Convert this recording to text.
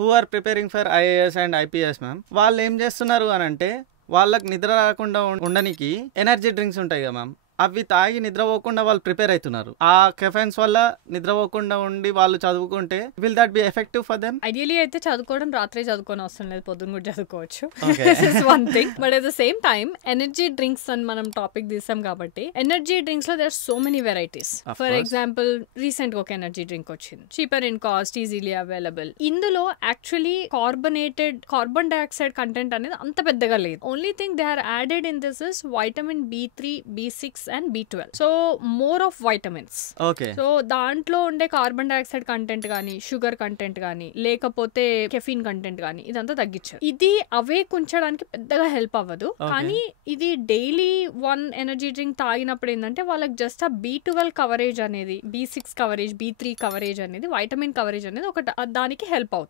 Who are preparing for IAS and IPS ma'am, వాళ్ళు ఏం చేస్తున్నారు అని అంటే వాళ్ళకి నిద్ర రాకుండా ఉండడానికి ఎనర్జీ డ్రింక్స్ ఉంటాయి కదా మ్యామ్, అవి తాగి నిద్రపోకుండా వాళ్ళు ప్రిపేర్ అవుతున్నారు. ఆ కెఫెన్స్ వల్ల నిద్రపోకుండా ఉండి వాళ్ళు చదువుకుంటే will that be effective for them? Ideally అయితే చదువుకోవడం రాత్రి చదువుకోని అవసరం లేదు, పొద్దున్న కూడా చదువుకోవచ్చు. One thing. But at the same time energy drinks అని మనం టాపిక్ తీసాం కాబట్టి ఎనర్జీ డ్రింక్స్ లో there so many varieties. For example recent గా ఒక ఎనర్జీ డ్రింక్ వచ్చింది, cheaper in cost, easily available. ఇందులో యాక్చువల్లీ కార్బన్ డైఆక్సైడ్ కంటెంట్ అనేది అంత పెద్దగా లేదు. Only thing they are added in this is vitamin B3, B6 and B12. So more of vitamins. So దాంట్లో ఉండే కార్బన్ డైఆక్సైడ్ కంటెంట్ గానీ, sugar content గానీ, లేకపోతే కెఫీన్ కంటెంట్ గానీ ఇదంతా తగ్గించారు. ఇది అవే కుంచడానికి పెద్దగా హెల్ప్ అవ్వదు, కానీ ఇది డైలీ 1 ఎనర్జీ డ్రింక్ తాగినప్పుడు ఏంటంటే వాళ్ళకి జస్ట్ ఆ B12 కవరేజ్ అనేది, B6 కవరేజ్, B3 కవరేజ్ అనేది, వైటమిన్ కవరేజ్ అనేది ఒక దానికి హెల్ప్ అవుతుంది.